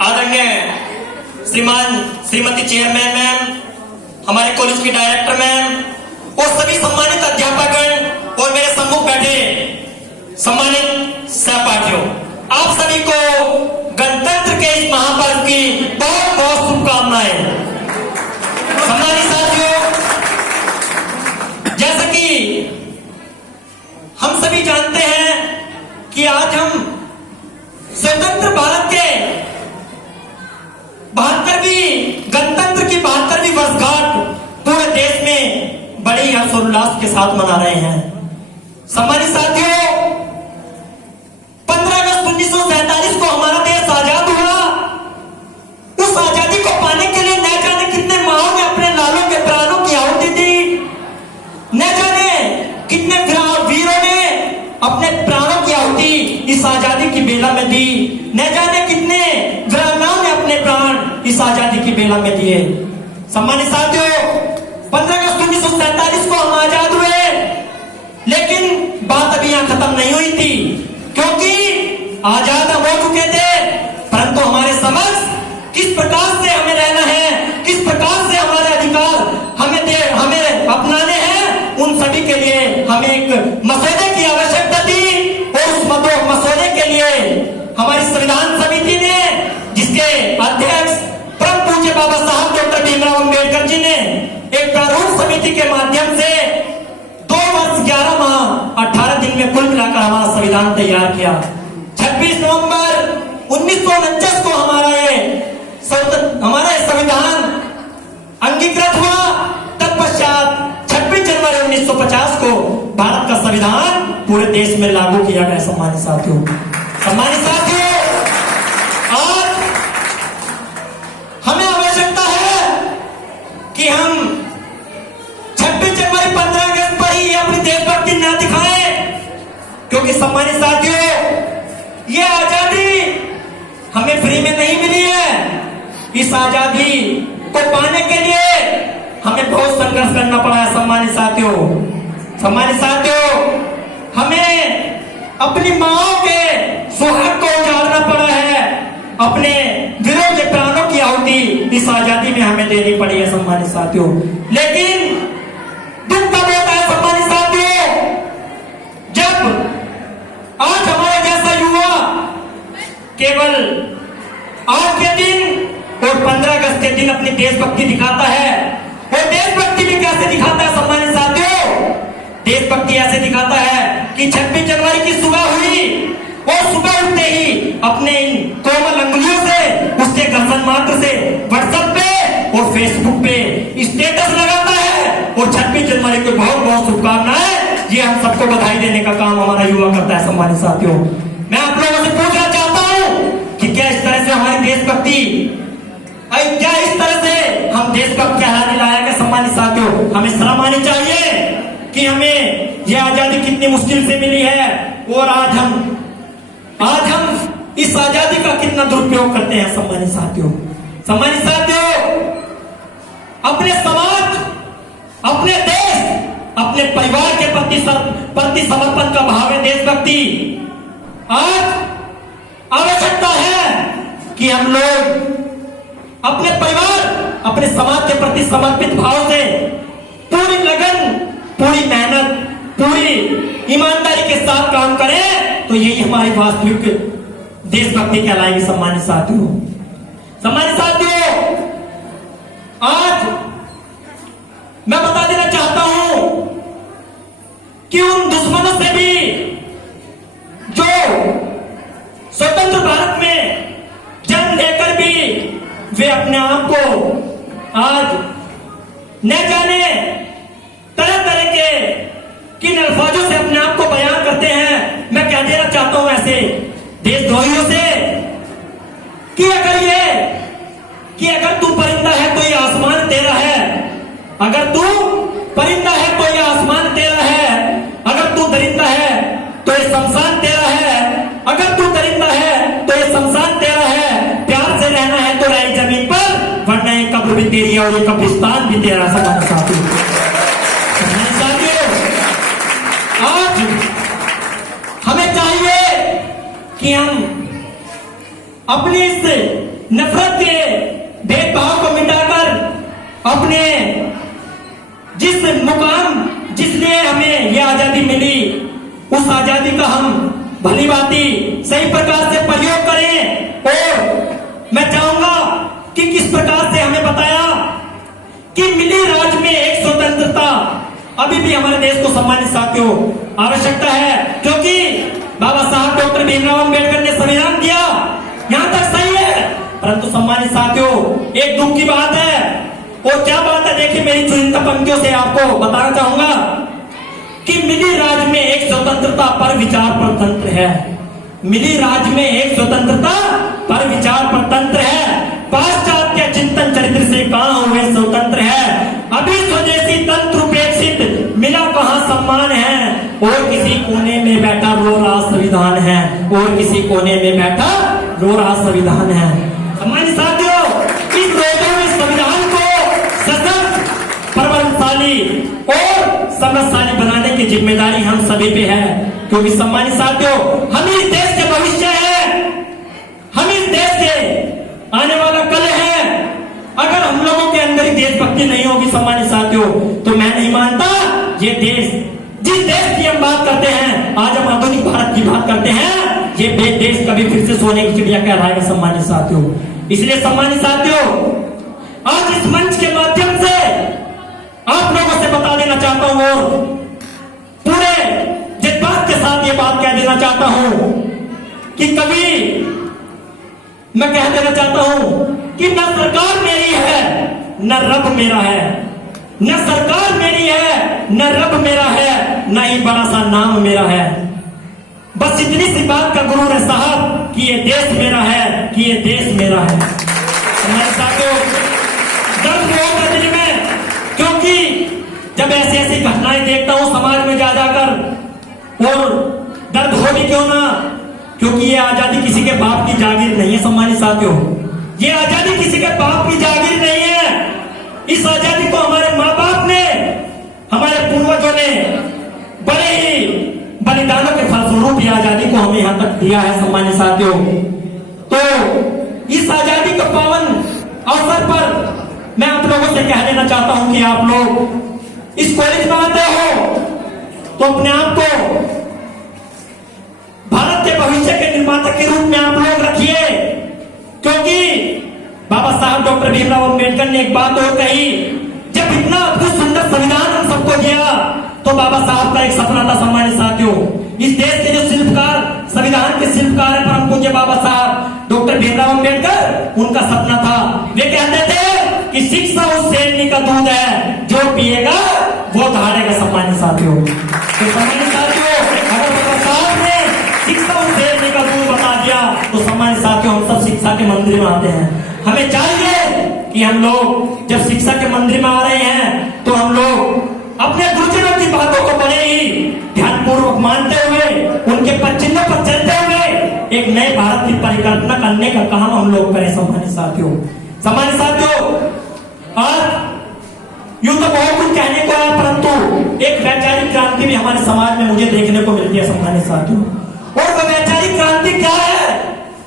आदरणीय Shrimati chairman ma'am, हमारे college की डायरेक्टर मैम और सभी सम्मानित अध्यापकगण और मेरे सम्मुख बैठे सम्मानित सहपाठियों, आप सभी को गणतंत्र के इस महापर्व की बहुत बहुत शुभकामनाएं। सम्मानित साथियों, जैसा कि हम सभी जानते हैं कि आज हम स्वतंत्र भारत के 72वीं गणतंत्र की 72वीं वर्षगांठ पूरे देश में बड़े ही हर्षोल्लास के साथ मना रहे हैं। सम्मानित साथियों, 15 अगस्त 1947 को हमारा देश आजाद हुआ। उस आजादी को पाने के लिए न जाने कितने माओं ने अपने लालों के प्राणों की आहुति दी, न जाने कितने वीरों ने अपने प्राणों की आहुति इस आजादी की बेला में दी, न जाने कितने वीरांगनाओं ने अपने प्राण इस आजादी की बेला में दिए। सम्मानित साथियों, 15 अगस्त 1947 को हम आजाद हुए, लेकिन बात अभी यहां खत्म नहीं हुई थी, क्योंकि आजाद हम हो चुके थे, परंतु हमारे समझ किस प्रकार से हमें रहना है, किस प्रकार से हमारे अधिकार हमें अपनाने हैं, उन सभी के लिए हमें एक मसौदे की आवश्यकता थी। और उस मसौदे के लिए हमारी संविधान समिति ने, जिसके अध्यक्ष परम पूज्य बाबा साहब डॉक्टर भीमराव अम्बेडकर जी ने एक प्रारूप समिति के माध्यम से 2 वर्ष 11 माह 18 दिन में कुल मिलाकर हमारा संविधान तैयार किया। 26 नवंबर 1949 को हमारा संविधान अंगीकृत हुआ। तत्पश्चात 26 जनवरी 1950 को भारत का संविधान पूरे देश में लागू किया गया। सम्मानित साथियों, आज हमें आवश्यकता है कि हम 26 जनवरी 15 अगस्त पर ही अपनी देशभक्ति न दिखाएं, क्योंकि सम्मानित साथियों, ये आजादी हमें फ्री में नहीं मिली है। इस आजादी को पाने के लिए हमें बहुत संघर्ष करना पड़ा है। सम्मानित साथियों, हमें अपनी माओं के सुहाग को उजाड़ना पड़ा है, अपने वीरों के प्राणों की आहुति इस आजादी में हमें देनी पड़ी है। सम्मानित साथियों, लेकिन दुख तब होता है सम्मानित साथियों, जब आज हमारे जैसा युवा केवल आज के दिन और 15 अगस्त के दिन अपनी देशभक्ति दिखाता है। और देशभक्ति भी कैसे दिखाता है सम्मानित साथियों? देशभक्ति ऐसे दिखाता है कि 26 जनवरी की सुबह हुई और सुबह उठते ही अपने इन कोमल अंगुलियों से, उसके गर्दन मात्र से व्हाट्सएप पे और फेसबुक पे स्टेटस लगाता है और 26 जनवरी को बहुत बहुत शुभकामनाएं, ये हम सबको बधाई देने का काम हमारा युवा करता है। सम्मानित साथियों, मैं आप लोगों से पूछना चाहता हूं कि क्या इस तरह से हमारी देशभक्ति, क्या इस तरह से हम देशभक्त कहलाने लायक है? सम्मानित साथियों, हमें शर्म आनी चाहिए कि हमें यह आजादी कितनी मुश्किल से मिली है और आज हम इस आजादी का कितना दुरुपयोग करते हैं। सम्मानित साथियों, अपने समाज, अपने देश, अपने परिवार के प्रति समर्पण का भाव है देशभक्ति। आज आवश्यकता है कि हम लोग अपने परिवार, अपने समाज के प्रति समर्पित भाव से पूरी लगन, पूरी मेहनत, पूरी ईमानदारी के साथ काम करें, तो यही हमारी वास्तविक देशभक्ति कहलाएगी। सम्मानित साथियों, आज मैं बता देना चाहता हूं कि उन दुश्मनों से भी जो स्वतंत्र भारत में जन्म लेकर भी वे अपने आप को आज न जाने तरह तरह के किन अल्फाजों से अपने आप को बयान करते हैं। मैं कह देना चाहता हूं ऐसे देशद्रोहियों से कि अगर तू परिंदा है तो ये आसमान तेरा है, अगर तू परिंदा है तो ये आसमान तेरा है, अगर तू दरिंदा है तो ये शमशान तेरा है, अगर तू दरिंदा है तो ये शमशान तेरा है। प्यार से रहना है तो रह जमीन पर, वरना ये कब्र भी तेरी है और ये कब्रिस्तान भी तेरा। सम्मानित साथियों, आज हमें चाहिए कि हम अपनी इस नफरत के भेदभाव को मिटाकर अपने जिस मुकाम जिसने हमें यह आजादी मिली उस आजादी का हम भली भांति सही प्रकार से प्रयोग करें। और मैं चाहूंगा कि किस प्रकार से हमें बताया कि मिली राज्य में एक स्वतंत्रता अभी भी हमारे देश को सम्मानित साथियों आवश्यकता है, क्योंकि बाबा साहब डॉक्टर भीमराव अम्बेडकर ने संविधान दिया, यहाँ तक सही है, परंतु सम्मानित साथियों एक दुख की बात है। और क्या बात है, देखिए मेरी चुनिंदा पंक्तियों से आपको बताना चाहूंगा कि मिली राज्य में एक स्वतंत्रता पर विचार परतंत्र है। मिली राज्य में एक स्वतंत्रता पर विचार परतंत्र है। पाश्चात्य चिंतन चरित्र से कहाँ हुए स्वतंत्र है। अभी स्वदेशी तंत्र उपेक्षित मिला कहाँ सम्मान है। और किसी कोने में बैठा रो रहा संविधान है। और किसी कोने में बैठा रो रहा संविधान है। सम्मानित साथियों, इस रोजों में संविधान को सशक्त, प्रबलशाली और समृद्धशाली बनाने की जिम्मेदारी हम सभी पे है, क्योंकि सम्मानित साथियों हम इस देश के भविष्य है, हम इस देश के आने वाला कल है। अगर हम लोगों के अंदर ही देशभक्ति नहीं होगी सम्मानित साथियों, तो मैं नहीं मानता ये देश, जिस देश की हम बात करते हैं, आज हम आधुनिक भारत की बात करते हैं, ये देश कभी फिर से सोने की चिड़िया कहलाएगा सम्मानित साथियों। इसलिए सम्मानित साथियों आज इस मंच के माध्यम से आप लोगों से बता देना चाहता हूं और पूरे जज्बात के साथ ये बात कह देना चाहता हूं कि कभी मैं कह देना चाहता हूं कि न सरकार मेरी है न रब मेरा है। न सरकार मेरी है न रब मेरा है, न ही बड़ा सा नाम मेरा है। बस इतनी सी बात का गुरूर है साहब कि ये देश मेरा है, कि ये देश मेरा है। हमारे साथियों दर्द बहुत है दिल में, क्योंकि जब ऐसी ऐसी घटनाएं देखता हूं समाज में जा जाकर, और दर्द हो भी क्यों ना, क्योंकि ये आजादी किसी के बाप की जागीर नहीं है सम्मानित साथियों। ये आजादी किसी के बाप की जागीर नहीं है। इस आजादी को हमारे माँ बाप ने, हमारे पूर्वजों ने बड़े ही बलिदानों के फलस्वरूप ये आजादी को हमें यहाँ तक दिया है सम्मानित साथियों। तो इस आजादी के पावन अवसर पर मैं आप लोगों से कह देना चाहता हूं कि आप लोग इस कॉलेज में आते हो तो अपने आप को भारत के भविष्य के निर्माता के रूप में आप लोग रखिए, क्योंकि बाबा साहब डॉक्टर भीमराव अम्बेडकर ने एक बात और कही, जब इतना अद्भुत सुंदर संविधान हम सबको दिया तो बाबा साहब का एक सपना था सम्मानित साथियों। इस देश के जो शिल्पकार, संविधान के शिल्पकार है परम पूज्य बाबा साहब डॉक्टर भीमराव अम्बेडकर, उनका सपना था, वे कहते थे कि शिक्षा उस शेरनी का दूध है जो पिएगा वो धारेगा सम्मानित साथियों। तो सम्मानित साथियों अगर बाबा साहब ने शिक्षा उस शेरनी का दूध बता दिया तो सम्मानित साथियों हम सब शिक्षा के मंदिर में आते हैं। हमें चाहिए कि हम लोग जब शिक्षा के मंदिर में आ रहे हैं तो हम लोग अपने गुरुजनों की बातों को बड़े ही ध्यानपूर्वक मानते हुए, उनके पदचिन्हों पर चलते हुए एक नए भारत की परिकल्पना करने का काम हम लोग करें सम्मानित साथियों। सम्मानित साथियों आज यूं तो बहुत कुछ कहने को है, परंतु एक वैचारिक क्रांति भी हमारे समाज में मुझे देखने को मिलती है सम्मानित साथियों। और वो वैचारिक क्रांति क्या है?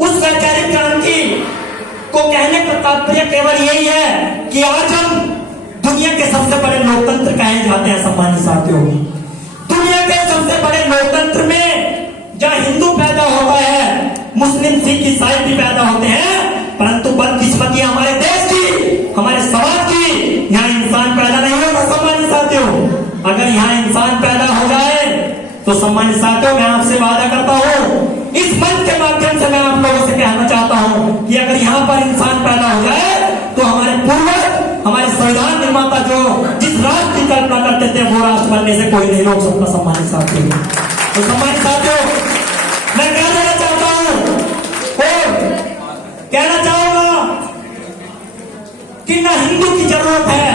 उस वैचारिक क्रांति को कहने का तात्पर्य केवल यही है कि आज हम दुनिया के सबसे बड़े लोकतंत्र कहे जाते हैं सम्मानित साथियों। दुनिया के सबसे बड़े लोकतंत्र में जहाँ हिंदू पैदा हुआ है, मुस्लिम, सिख, ईसाई भी पैदा होते हैं, परंतु बदकिस्मती हमारे देश की, हमारे समाज की, यहाँ इंसान पैदा नहीं होगा सम्मानित साथियों। अगर यहाँ इंसान पैदा हो जाए तो सम्मानित साथियों मैं आपसे वादा करता हूँ, इस मंच के माध्यम से मैं आप लोगों से कहना चाहता हूँ कि अगर यहाँ पर इंसान पैदा हो जाए तो हमारे पूर्वज, हमारे संविधान निर्माता जो जिस राष्ट्र की कल्पना करते थे वो राष्ट्र बनने से कोई नहीं रोक सकता सम्मानित साथियों। तो सम्मानित साथियों मैं क्या देना चाहता हूँ और कहना चाहूंगा कि न हिंदू की जरूरत है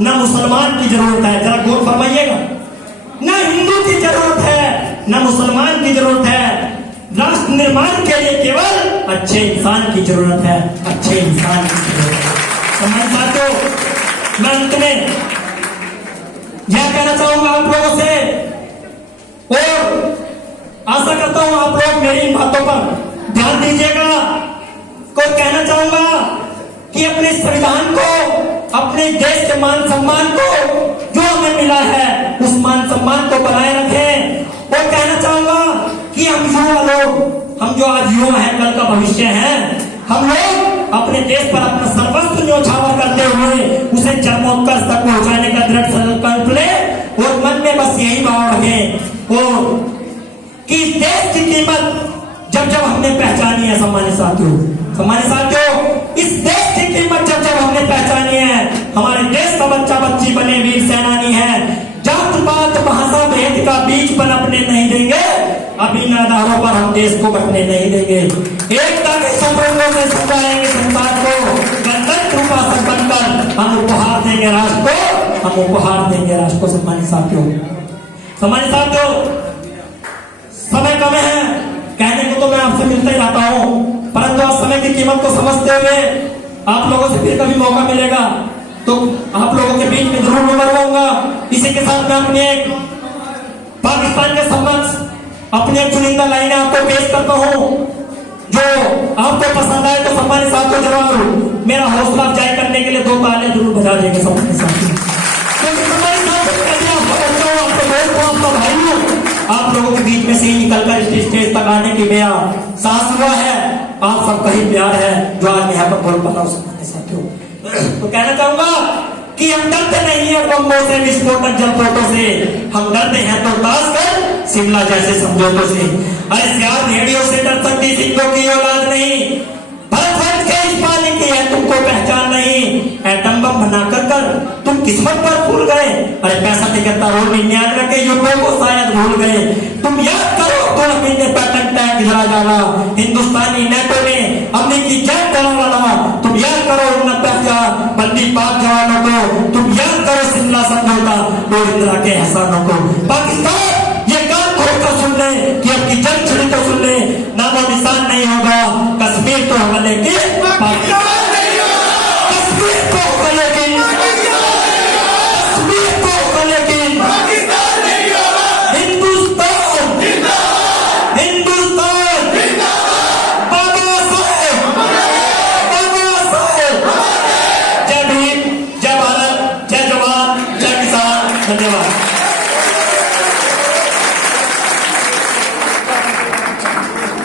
न मुसलमान की जरूरत है, जरा गौर फरमाइएगा। न हिंदू की जरूरत है न मुसलमान की जरूरत है, राष्ट्र निर्माण के लिए केवल अच्छे इंसान की जरूरत है, अच्छे इंसान की जरूरत है। हमारे साथियों मैं अंत में यह कहना चाहूंगा आप लोगों से और आशा करता हूं आप लोग मेरी इन बातों पर ध्यान दीजिएगा। को कहना चाहूंगा कि अपने संविधान को, अपने देश के मान सम्मान को, जो हमें मिला है उस मान सम्मान को बनाए रखें। और कहना चाहूंगा कि हम युवा लोग, हम जो आज युवा हैं, कल का भविष्य है, हम लोग अपने देश पर अपना सर्वस्व न्यौछावर करते हुए उसे चरमोत्कर्ष तक पहुंचाने का दृढ़ संकल्प ले और मन में बस यही भाव रखें और कि इस देश की कीमत जब जब हमने पहचानी है, सम्मानित साथियों, इस देश की कीमत जब जब हमने पहचानी है, हमारे देश का बच्चा बच्ची बने वीर सेनानी है, जात पात भाषा भेद का बीच पनपने नहीं देंगे, अभी इन आधारों पर हम देश को बटने नहीं देंगे। एकता के संबंधों से सजाएंगे संसार को, गणतंत्र उपासक बनकर हम उपहार देंगे राष्ट्र को, हम उपहार देंगे राष्ट्र को। सम्मानित साथियों, समय कम है, कहने को तो मैं आपसे मिलता ही रहता हूँ, परंतु आप समय की कीमत को समझते हुए आप लोगों से फिर कभी मौका मिलेगा तो आप लोगों के बीच में जरूर मैं रहूंगा। इसी के साथ मैं अपने एक पाकिस्तान के समक्ष अपनी एक चुनिंदा लाइनें आपको पेश करता हूँ, जो आपको पसंद आए तो सम्मानित साथियों जरूर मेरा हौसला अफजाई करने के लिए 2 तालियां जरूर बजा देंगे सम्मानित साथियों। क्योंकि सम्मानित साथियों, आपका बच्चा हो, आपका दोस्त हो, आपका भाई हो, आप लोगों के बीच में से ही निकलकर स्टेज तक आने की मेरा साहस हुआ है, आप सबका ही प्यार है जो आज मैं यहाँ पर बोल पाता हूँ। साथियों, तो कहना चाहूंगा कि हम डरते नहीं है बम्बों से, विस्फोटक जलपोटों से, हम डरते हैं तो ताश कर शिमला जैसे समझौतों से। अरे सियार भेड़ियों से डर सकती सिंहों की औलाद नहीं, भरतवंश के इस पाली की है तुमको पहचान नहीं, एटम बम बनाकर कर तुम किस्मत पर भूल गए। अरे 65-93 के युद्धों को शायद भूल गए, तुम याद करो 2 महीने पैटर्न टैंक जला डाला, हिंदुस्तानी नेटो ने अमेरिकी जेट डाला, तुम याद करो 69 बंदी पाक जवानों को, तुम याद करो शिमला समझौता और इंदिरा के एहसानों को। पाकिस्तान ये कान खोलकर सुन ले कि अब की जंग